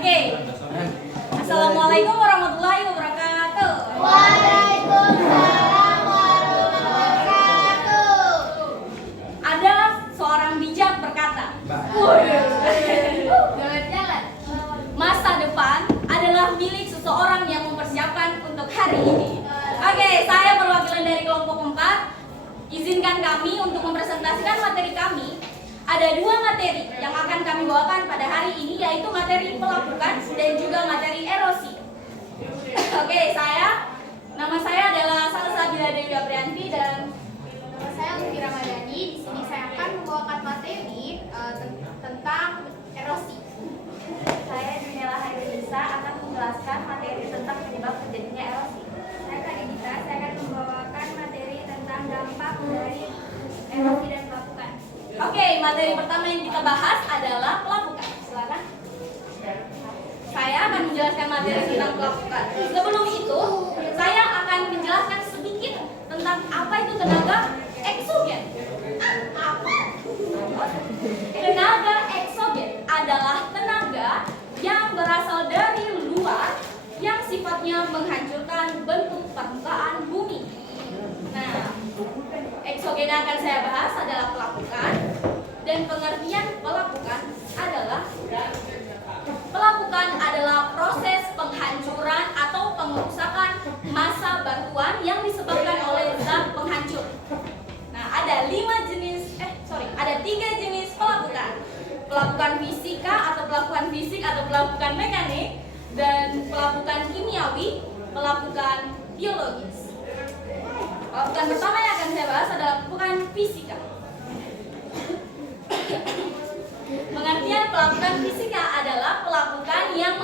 Oke. Assalamualaikum warahmatullahi wabarakatuh. Waalaikumsalam warahmatullahi wabarakatuh. Ada seorang bijak berkata, Jalan-jalan. masa depan adalah milik seseorang yang mempersiapkan untuk hari ini. Oke, saya perwakilan dari kelompok 4. Izinkan kami untuk mempresentasikan materi kami. Ada 2 materi yang akan kami bawakan pada hari ini, yaitu materi pelapukan dan juga materi erosi. Oke, nama saya adalah Salsabila Dewi Aprianti dan Nama saya Lutfi Ramadhani. Di sini saya akan membawakan materi tentang erosi. Saya Junela Hairunisa akan menjelaskan materi tentang penyebab terjadinya erosi. Saya Kadidita. Saya akan membawakan materi tentang dampak dari erosi dan pelapukan. Oke, materi pertama yang kita bahas adalah pelapukan. Silakan. Saya akan menjelaskan materi tentang pelapukan. Sebelum itu, saya akan menjelaskan sedikit tentang apa itu tenaga eksogen. Apa? Tenaga eksogen adalah tenaga yang berasal dari luar yang sifatnya menghancurkan bentuk permukaan bumi. Nah, eksogen yang akan saya bahas adalah pelapukan, dan pengertian pelapukan adalah proses penghancuran atau pengerusakan massa batuan yang disebabkan oleh zat penghancur. Nah, ada 3 jenis pelapukan. Pelapukan fisika atau pelapukan fisik atau pelapukan mekanik, dan pelapukan kimiawi, pelapukan biologis. Pelapukan pertama yang akan saya bahas adalah pelapukan fisika. Pengertian pelapukan fisika adalah pelapukan yang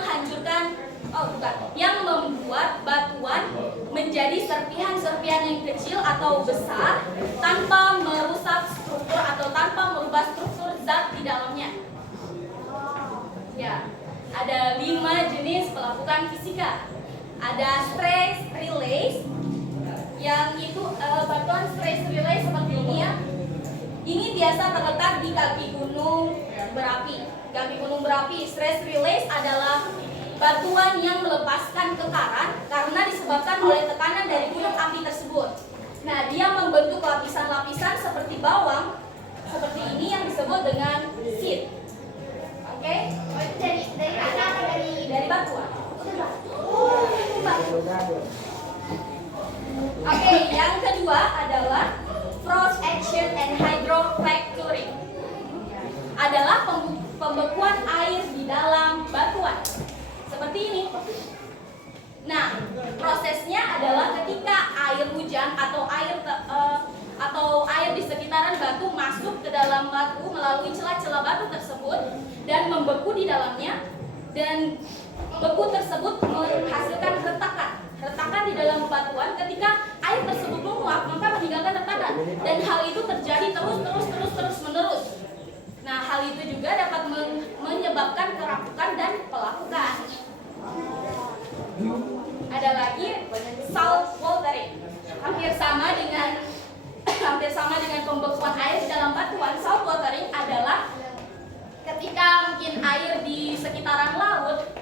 yang membuat batuan menjadi serpihan-serpihan yang kecil atau besar tanpa merusak struktur atau tanpa merubah struktur zat di dalamnya. Ya, ada 5 jenis pelapukan fisika. Ada stress release, yang itu batuan stress release seperti ini ya. Ini biasa terletak di kaki gunung berapi. Kaki gunung berapi, stress release adalah batuan yang melepaskan kekaran karena disebabkan oleh tekanan dari gunung api tersebut. Nah, dia membentuk lapisan-lapisan seperti bawang, seperti ini yang disebut dengan sheet. Oke? Oh, itu dari mana atau Dari batuan. Oke, yang kedua adalah frost action and hydrofracturing. Adalah pembekuan air di dalam batuan. Seperti ini. Nah, prosesnya adalah ketika air hujan atau air di sekitaran batu masuk ke dalam batu melalui celah-celah batu tersebut dan membeku di dalamnya, dan beku tersebut menghasilkan retakan di dalam batuan. Ketika air tersebut menguap, maka meninggalkan retakan, dan hal itu terjadi terus menerus. Nah, hal itu juga dapat menyebabkan kerapukan dan pelapukan. Ada lagi salt watering. Hampir sama dengan pembekuan air di dalam batuan. Salt watering adalah ketika mungkin air di sekitaran laut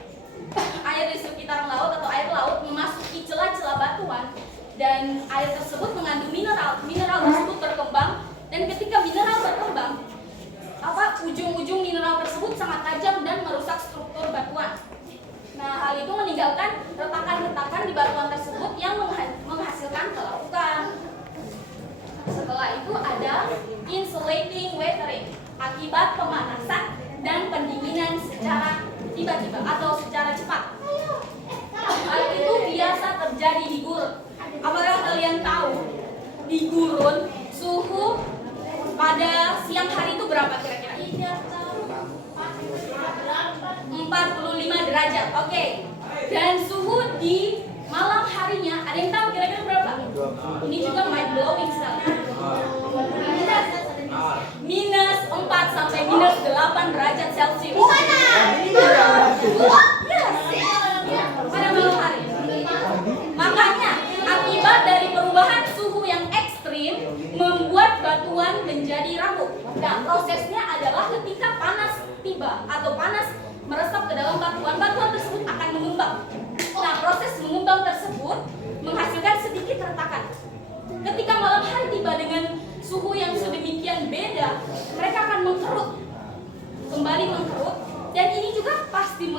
atau air laut memasuki celah-celah batuan, dan air tersebut mengandung mineral tersebut berkembang, dan ketika mineral berkembang, ujung-ujung mineral tersebut sangat tajam dan merusak struktur batuan. Nah, hal itu meninggalkan retakan-retakan di batuan tersebut yang menghasilkan pelapukan. Setelah itu ada insulating weathering, akibat pemanasan dan pendinginan secara tiba-tiba atau secara cepat. Hal itu biasa terjadi di gurun. Apakah kalian tahu di gurun suhu pada siang hari itu berapa kira-kira? 45 derajat. Oke. Dan suhu di malam harinya, ada yang tahu kira-kira berapa? Ini juga mind blowing sekali. Minus 4 sampai minus 8 derajat Celcius. Pada malam hari. Makanya akibat dari perubahan suhu yang ekstrim membuat batuan menjadi rapuh. Nah, prosesnya adalah ketika panas tiba atau panas meresap ke dalam batuan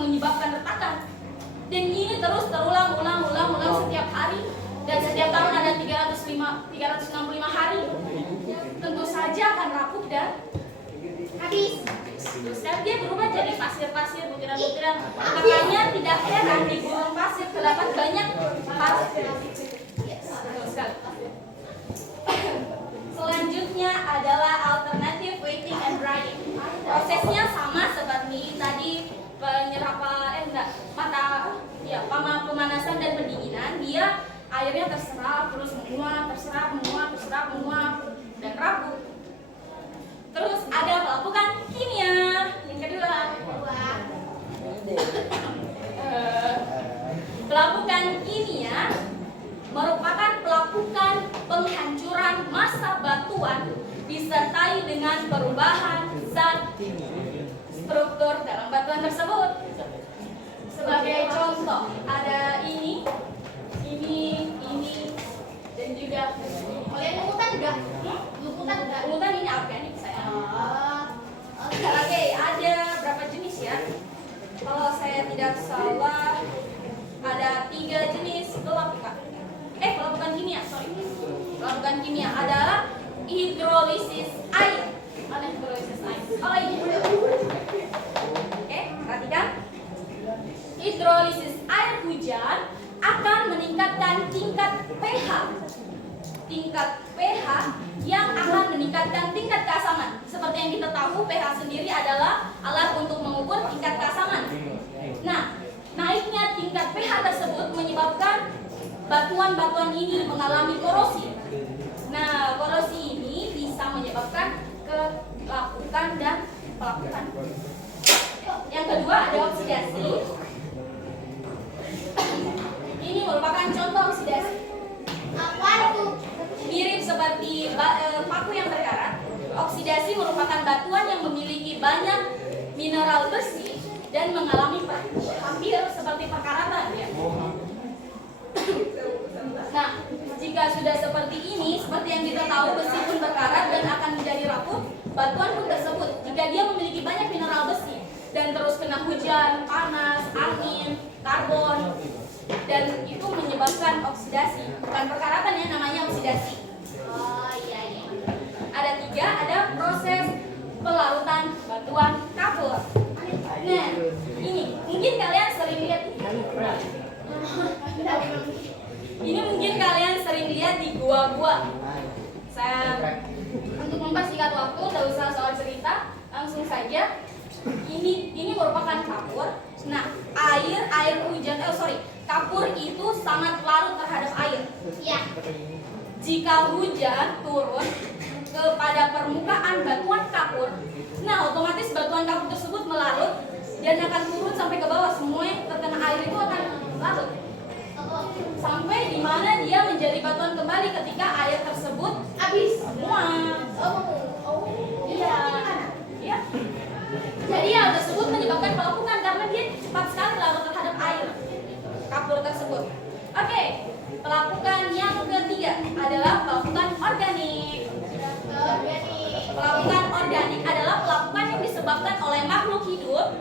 menyebabkan retakan. Dan ini terus terulang setiap hari, dan setiap tahun ada 365 hari. Tentu saja akan rapuh dan Habis. terus dia berubah jadi pasir-pasir, butiran-butiran. Makanya tidak heran di gurun pasir terdapat banyak pasir. Betul sekali. Selanjutnya adalah alternative wetting and drying. Prosesnya sama seperti tadi pemanasan dan pendinginan. Dia airnya terserap terus menguap, dan rapuh. Terus ada pelapukan kimia yang kedua. Pelapukan kimia merupakan pelapukan penghancuran massa batuan disertai dengan perubahan zat struktur dalam batuan tersebut. Sebagai contoh ada ini, dan juga Kalian lumutan enggak? Lumutan ini organik saya. Oke. Oke, ada berapa jenis ya? Kalau saya tidak salah ada 3 jenis pelapukan. Pelapukan kimia, sorry. Pelapukan kimia adalah hidrolisis air. Mana hidrolisis air? Oh ini. Oke, perhatikan. Hidrolisis air hujan akan meningkatkan tingkat pH. Tingkat pH yang akan meningkatkan tingkat keasaman. Seperti yang kita tahu, pH sendiri adalah alat untuk mengukur tingkat keasaman. Nah, naiknya tingkat pH tersebut menyebabkan batuan-batuan ini mengalami korosi. Nah, korosi ini bisa menyebabkan kelapukan dan pelapukan. Yang kedua ada oksidasi. Ini merupakan contoh oksidasi. Apa itu? Mirip seperti paku yang terkarat, oksidasi merupakan batuan yang memiliki banyak mineral besi dan mengalami hampir seperti perkaratan ya. Nah, jika sudah seperti ini, seperti yang kita tahu, besi pun berkarat dan akan menjadi rapuh. Batuan pun tersebut, jika dia memiliki banyak mineral besi dan terus kena hujan, panas, angin, karbon, dan itu menyebabkan oksidasi. Bukan perkaratan ya, namanya oksidasi. Oh iya. Ada 3, ada proses pelarutan batuan kapur. Nah, ini mungkin kalian sering lihat. Ini mungkin kalian sering lihat di gua-gua. Saya untuk mempersingkat waktu, tidak usah soal cerita, langsung saja. Ini merupakan kapur. Nah, kapur itu sangat larut terhadap air. Iya. Jika hujan turun kepada permukaan batuan kapur, nah otomatis batuan kapur tersebut melarut dan akan turun sampai ke bawah. Semua yang terkena air itu akan larut sampai di mana dia menjadi batuan kembali ketika air tersebut Habis. semua. Iya. Iya. Jadi hal tersebut menyebabkan pelapukan karena dia cepat sekali larut terhadap air kapur tersebut. Oke, pelapukan yang ketiga adalah pelapukan organik. Pelapukan organik adalah pelapukan yang disebabkan oleh makhluk hidup.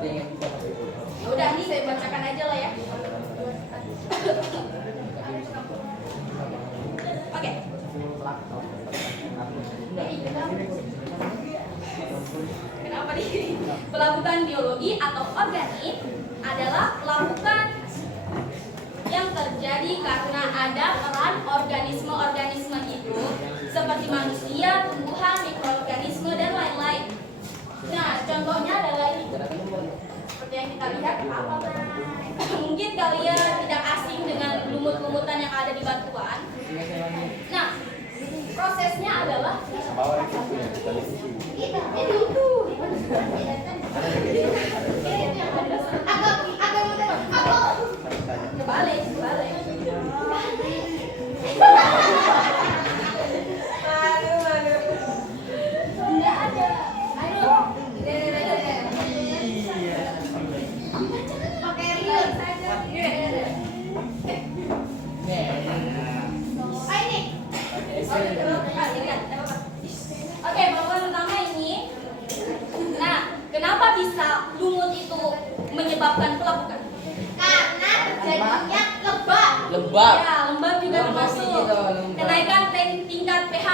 Ya udah, ini saya bacakan aja lah ya. Oke. Kenapa nih? Pelapukan biologi atau organik adalah pelapukan yang terjadi karena ada peran organisme-organisme hidup seperti manusia, tumbuhan, mikroorganisme, dan lain-lain. Nah, contohnya adalah ini. Seperti yang kita lihat, mungkin kalian tidak asing dengan lumut-lumutan yang ada di batuan. Nah, prosesnya adalah kebalik. Enggak ada. Ayo. Pakai real saja. Oke, pelapukan pertama ini. Nah, kenapa bisa lumut itu menyebabkan pelapukan? Karena terjadinya lembab. Lembab. Ya, lembab juga Lembab termasuk. gitu, lembab. Kenaikan tingkat pH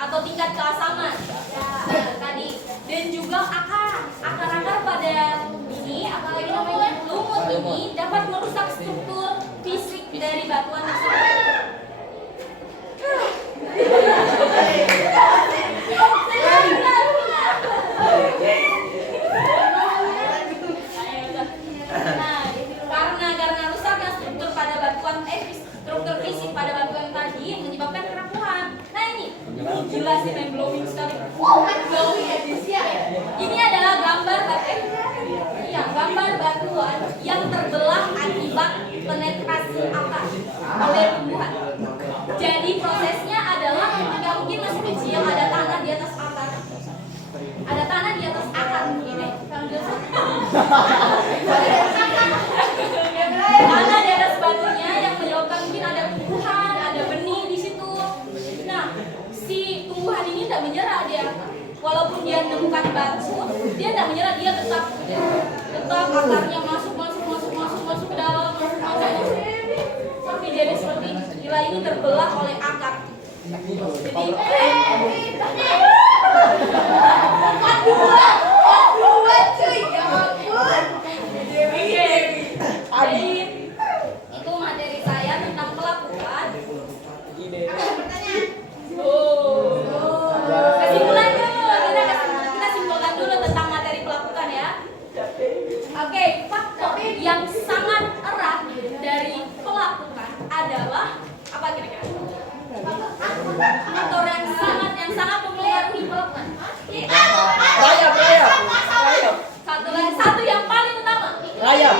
atau tingkat keasaman. Nah, tadi. Dan juga akar-akar pada ini, apalagi namanya lumut ini dapat merusak struktur fisik dari batuan tersebut. Nah, karena rusaknya struktur pada batuan struktur fisik pada batuan tadi menyebabkan kerapuhan. Nah ini jelas sih main glowing sekali. Glowing ya. Ini adalah gambar gambar batuan yang terbelah akibat penetrasi akar oleh tumbuhan. Jadi prosesnya adalah ketika mungkin masih kecil ada tanah di atas akar. Ada tanah di atas akar mungkin ya. Tanah di atas batunya yang menyebabkan mungkin ada tumbuhan, ada benih di situ. Nah, si tumbuhan ini tidak menyerah dia. Walaupun dia menemukan batu, dia tidak menyerah, dia tetap akarnya masuk ke dalam, masuk. Sampai jadi seperti nilai ini terbelah oleh akar. Jadi Jadi itu materi saya tentang pelapukan. Kesimpulan dulu, kita simpulkan dulu tentang materi pelapukan ya. Oke, faktor yang sangat erat dari pelapukan adalah apa kira-kira? Faktor yang sangat mempengaruhi pelapukan. Rayap. Satu yang paling utama. Rayap.